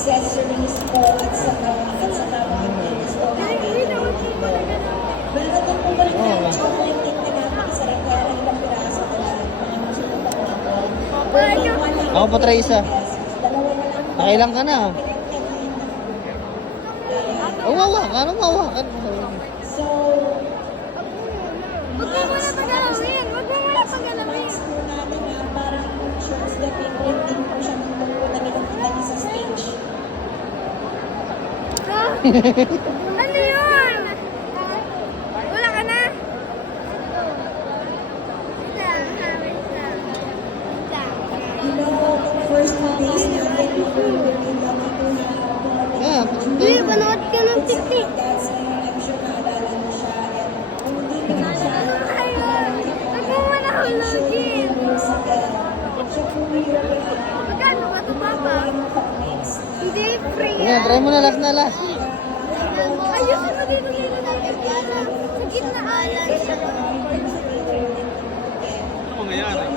accessories po at saka mga things po natin dito. Meron din po ba rin tayong chocolate cake na napakasarap kaya lang ilang piraso na lang. Mga masubukan natin. Ako pa try isa. Dalawa na lang. Nakailang ka na. Oh, anong mawakan? So, Huwag mo muna pagalawin. Huwag mo muna pagalawin. next po natin na parang shows the favorite din po siya nung pumunta niya sa stage. Ha? Ano yun? Wala ka na? You know, first 2 days natin, we were really lucky to have Yeah. Hindi, panood ka ng TikTok. That's ngayon, I'm sure naalala mo siya. And kung hindi mo siya, Ayun. Huwag mo muna hulugin. siya po yung Magkano ba ito, Papa? Hindi, free Ayan, yan. try mo na last na last. Ayusin mo dito sa gitna alan siya. Ano mangyayari?